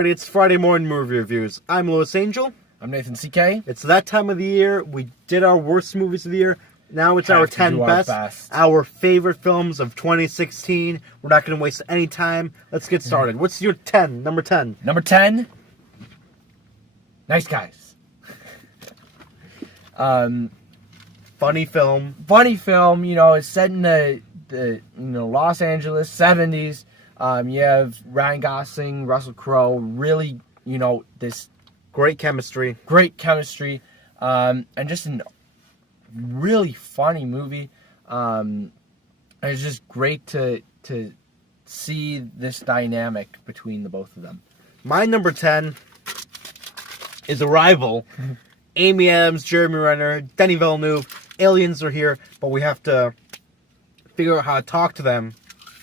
It's Friday morning movie reviews. I'm Louis Angel. I'm Nathan CK. It's that time of the year. We did our worst movies of the year. Now it's our 10 best. Our favorite films of 2016. We're not going to waste any time. Let's get started. What's your 10? Number 10. Number 10. Nice Guys. Funny film. Funny film. You know, it's set in the Los Angeles 70s. You have Ryan Gosling, Russell Crowe. Really, this great chemistry. And just a really funny movie. And it's just great to see this dynamic between the both of them. My number 10 is Arrival. Amy Adams, Jeremy Renner, Denis Villeneuve. Aliens are here, but we have to figure out how to talk to them.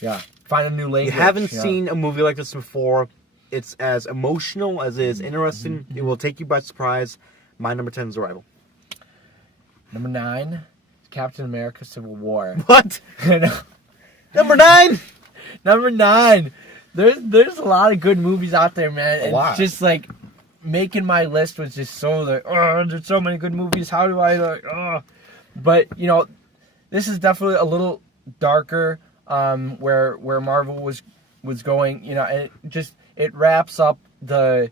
Yeah, find a new language. You haven't seen a movie like this before. It's as emotional as it is interesting. Mm-hmm. It will take you by surprise. My number 10 is Arrival. Number 9 is Captain America: Civil War. What? Number 9? Number 9. There's a lot of good movies out there, man. A lot. It's just like making my list was just so like, oh, there's so many good movies. How do I like, oh. But, this is definitely a little darker, where Marvel was going, and it wraps up the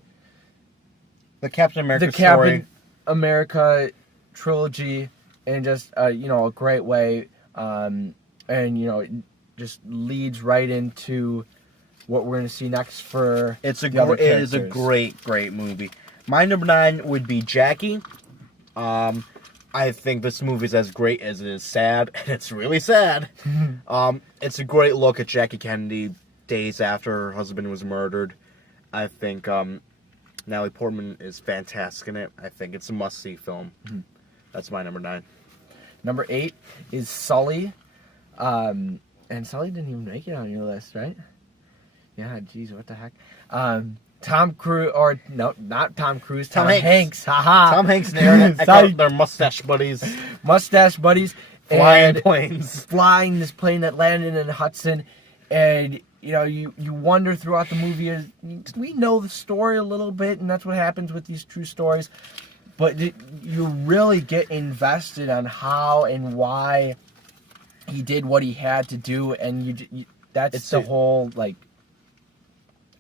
Captain America Captain America trilogy in just a great way, and it just leads right into what we're going to see next for it is a great movie. My number 9 would be Jackie. I think this movie is as great as it is sad, and it's really sad. It's a great look at Jackie Kennedy days after her husband was murdered. I think Natalie Portman is fantastic in it. I think it's a must-see film. Mm-hmm. That's my number 9. Number 8 is Sully. And Sully didn't even make it on your list, right? Yeah, geez, what the heck? Tom Cruise, or no, not Tom Cruise. Tom Hanks. Haha. Tom Hanks and Aaron Eckhart, they're mustache buddies. Flying planes. Flying this plane that landed in Hudson. And, you wonder throughout the movie, we know the story a little bit, and that's what happens with these true stories. But you really get invested on how and why he did what he had to do, and that's the whole,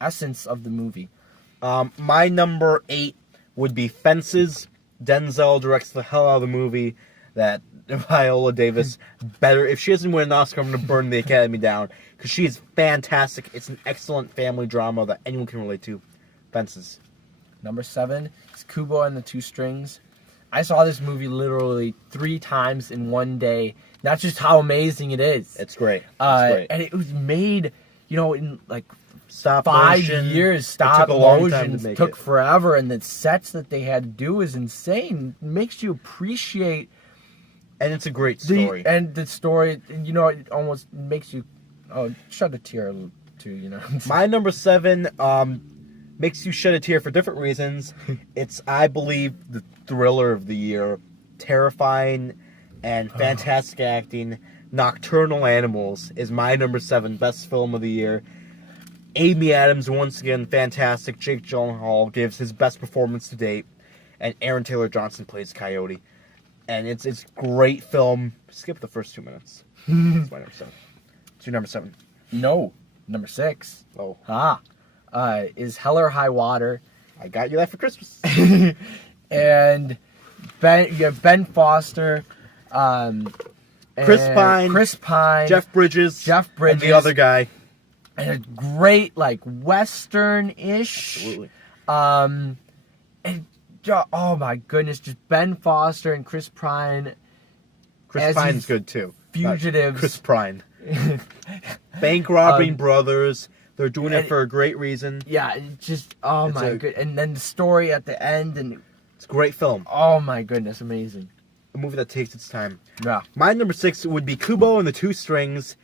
essence of the movie. My number 8 would be Fences. Denzel directs the hell out of the movie. That Viola Davis better. If she doesn't win an Oscar, I'm going to burn the Academy down, because she is fantastic. It's an excellent family drama that anyone can relate to. Fences. Number 7 is Kubo and the Two Strings. I saw this movie literally 3 times in one day. That's just how amazing it is. It's great. And it was made, in stop 5 motion. years. Stop it took a long motion. time to make took it. forever, and the sets that they had to do is insane. It makes you appreciate. And it's a great story. The story, it almost makes you shed a tear too. My number 7 makes you shed a tear for different reasons. It's, I believe, the thriller of the year. Terrifying and fantastic acting. Nocturnal Animals is my number 7 best film of the year. Amy Adams, once again, fantastic. Jake Gyllenhaal gives his best performance to date. And Aaron Taylor Johnson plays Coyote. And it's a great film. Skip the first 2 minutes. That's my number 7. It's your number 7. No. Number 6. Oh. Is Hell or High Water. I got you that for Christmas. And Ben Foster. Chris Pine. Jeff Bridges. And the other guy. And a great, Western-ish. Absolutely. And oh my goodness, just Ben Foster and Chris Pine. Chris Pine's good too. Fugitives. Chris Pine. Bank robbing brothers. They're doing it for a great reason. Yeah, just my goodness. And then the story at the end, and it's a great film. Oh my goodness, amazing. A movie that takes its time. Yeah. My number 6 would be Kubo and the Two Strings.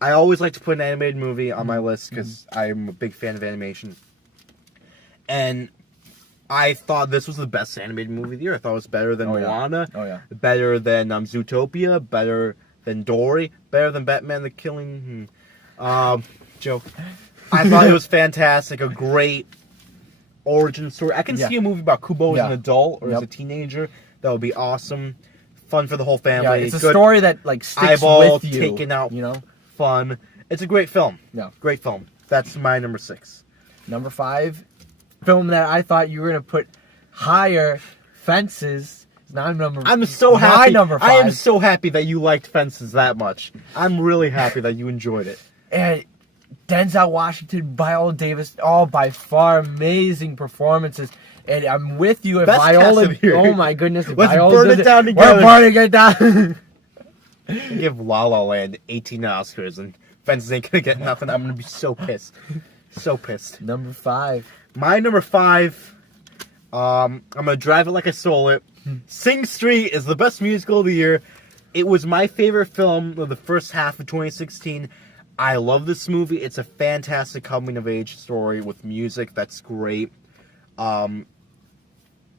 I always like to put an animated movie on my list because I'm a big fan of animation. And I thought this was the best animated movie of the year. I thought it was better than Moana. Oh, yeah. Better than Zootopia. Better than Dory. Better than Batman the Killing. Joke. I thought it was fantastic. A great origin story. I can Yeah. see a movie about Kubo as Yeah. an adult or as Yep. a teenager. That would be awesome. Fun for the whole family. Yeah, it's a Good story that like sticks eyeball with you. taken out. You know. Fun. It's a great film. Yeah. Great film. That's my number 6. Number 5, film that I thought you were gonna put higher, Fences. Is now number. I'm so my happy. number 5. I am so happy that you liked Fences that much. I'm really happy that you enjoyed it. And Denzel Washington, Viola Davis, all by far amazing performances. And I'm with you if Best cast Viola. of the year. Oh my goodness! If Let's Viola burn does it down We're together. burning it down. Give La La Land 18 Oscars and Fences ain't gonna get nothing. I'm gonna be so pissed. So pissed. Number 5. My number 5, I'm gonna drive it like I stole it. Sing Street is the best musical of the year. It was my favorite film of the first half of 2016. I love this movie. It's a fantastic coming of age story with music that's great.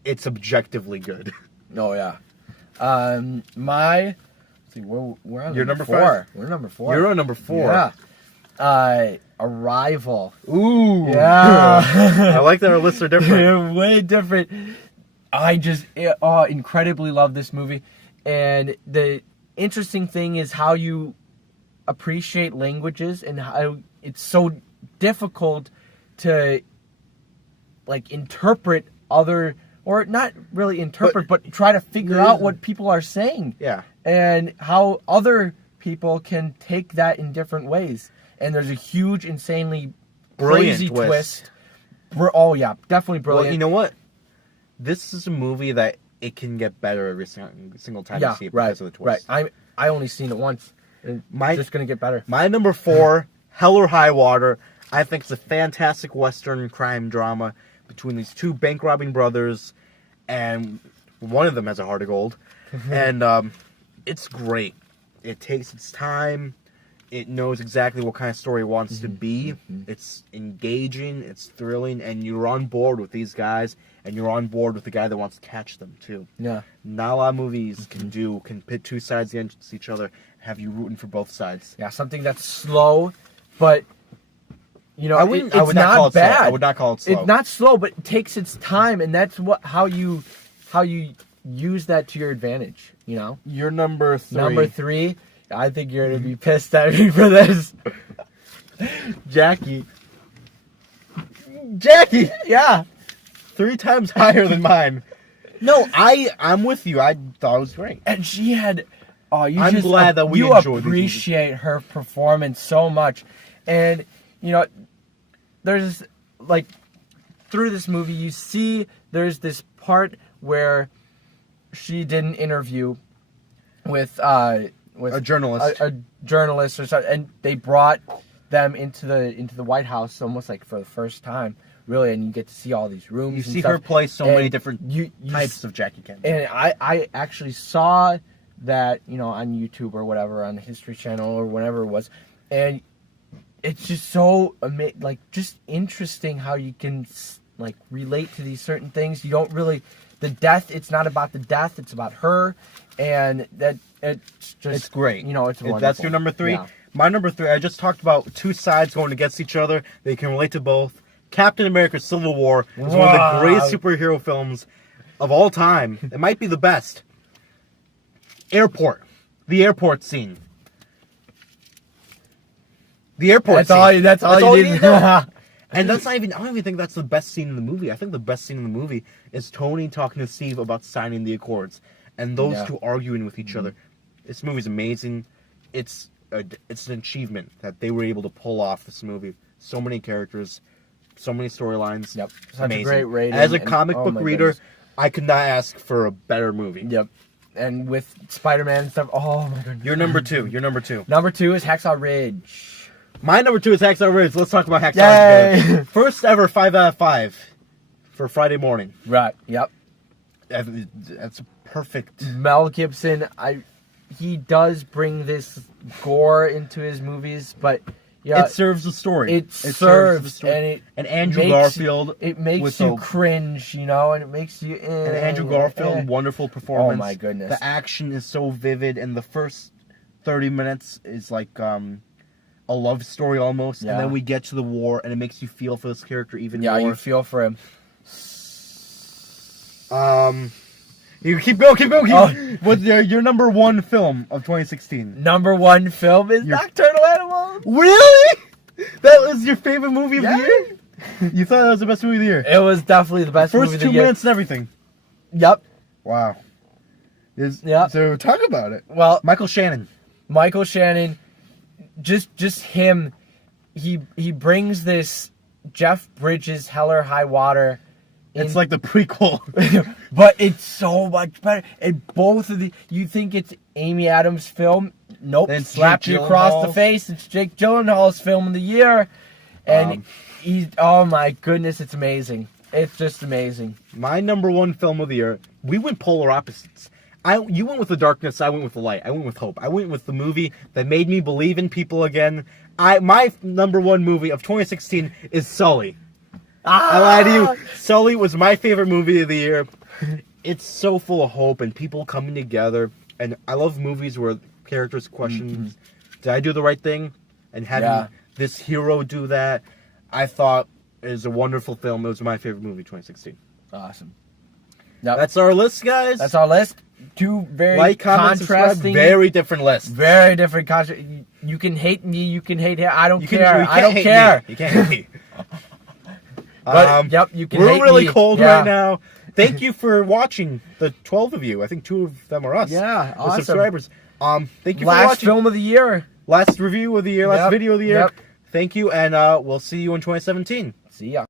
It's objectively good. Oh yeah. My. Let's see, we're on You're number number 4. 5? We're number 4. You're on number 4. Yeah. Arrival. Ooh. Yeah. I like that our lists are different. They're way different. I just incredibly love this movie, and the interesting thing is how you appreciate languages and how it's so difficult to like interpret other, or not really interpret, but try to figure out what people are saying. Yeah. And how other people can take that in different ways. And there's a huge, insanely Brilliant crazy twist. Oh yeah, definitely brilliant. Well, you know what? This is a movie that it can get better every single time you see it because of the twist. Right. I only seen it once. And it's just gonna get better. My number 4, Hell or High Water. I think it's a fantastic Western crime drama between these two bank robbing brothers, and one of them has a heart of gold. And it's great. It takes its time. It knows exactly what kind of story it wants to be. It's engaging, it's thrilling, and you're on board with these guys, and you're on board with the guy that wants to catch them too. Yeah. Not a lot of movies can pit two sides against each other, have you rooting for both sides. Yeah, something that's slow, but you know, it's I would not call it bad. slow. I would not call it slow. It's not slow, but it takes its time, and that's how you use that to your advantage. You know. You're number 3. Number 3. I think you're gonna be pissed at me for this. Jackie. Yeah. 3 times higher than mine. No, I'm with you. I thought it was great. And she had. Oh, I'm glad that we you enjoyed these appreciate her performance so much, and you know, there's like through this movie you see there's this part where she did an interview with A journalist. a journalist or something, and they brought them into the White House almost like for the first time, really, and you get to see all these rooms. You and see stuff. her play so many And different you types of Jackie Kennedy. And I actually saw that, you know, on YouTube or whatever, on the History Channel or whatever it was, and it's just so like just interesting how you can like relate to these certain things. You don't really the death. It's not about the death. It's about her, and that it's just It's great. You know, it's wonderful. That's your number 3. Yeah. My number 3. I just talked about two sides going against each other. They can relate to both. Captain America: Civil War is one of the greatest superhero films of all time. It might be the best. The airport scene. The airport scene. That's all you need. And that's not even. I don't even think that's the best scene in the movie. I think the best scene in the movie is Tony talking to Steve about signing the Accords, and those two arguing with each other. This movie's amazing. It's an achievement that they were able to pull off this movie. So many characters, so many storylines. Yep, such amazing. a great rating. As a and- comic oh book my reader, goodness. I could not ask for a better movie. Yep, and with Spider-Man and stuff. Oh my goodness. You're number 2. You're number 2. Number 2 is Hacksaw Ridge. My number 2 is Hacksaw Ridge. Let's talk about Hacksaw Yay! Ridge together. First ever 5 out of 5 for Friday morning. Right. Yep. That's perfect. Mel Gibson, he does bring this gore into his movies, but yeah, It serves the story. it serves the story. and Andrew makes- Garfield. it makes with you the- cringe, you know, and it makes you. And Andrew Garfield, wonderful performance. Oh my goodness. The action is so vivid, and the first 30 minutes is like a love story almost, Yeah. and then we get to the war, and it makes you feel for this character even Yeah, more. you feel for him. You keep going. Oh. What's your number one film of 2016? Number one film is Your- Nocturnal Animals. Really? That was your favorite movie of Yeah. the year? You thought that was the best movie of the year? It was definitely the best movie First of 2 the year. minutes and everything. Yep. Wow. Yeah. So talk about it. Well, Michael Shannon. Michael Shannon, just him, he brings this Jeff Bridges Hell or High Water. It's like the prequel. But it's so much better. And both of you think it's Amy Adams' film? Nope. Then it's Slapped Jake you across the Gyllenhaal's. face. It's Jake Gyllenhaal's film of the year, and he's oh my goodness, it's amazing. It's just amazing. My number one film of the year. We went polar opposites. You went with the darkness. I went with the light. I went with hope. I went with the movie that made me believe in people again. My number one movie of 2016 is Sully. I lied to you. Sully was my favorite movie of the year. It's so full of hope and people coming together. And I love movies where characters question, did I do the right thing? And having this hero do that, I thought is a wonderful film. It was my favorite movie of 2016. Awesome. Yep. That's our list, guys. That's our list. Two very Like, comment, subscribe. contrasting, Very different lists. very different contrast. You can hate me. You can hate him. I don't You care. you I don't hate care. me. You can't hate me. But yep, you can. We're hate really me. cold Yeah. right now. Thank you for watching, the 12 of you. I think 2 of them are us. Yeah, the awesome. subscribers. Thank you for Last watching. film of the year. Last review of the year, last Yep, video of the year. yep. Thank you, and we'll see you in 2017. See ya.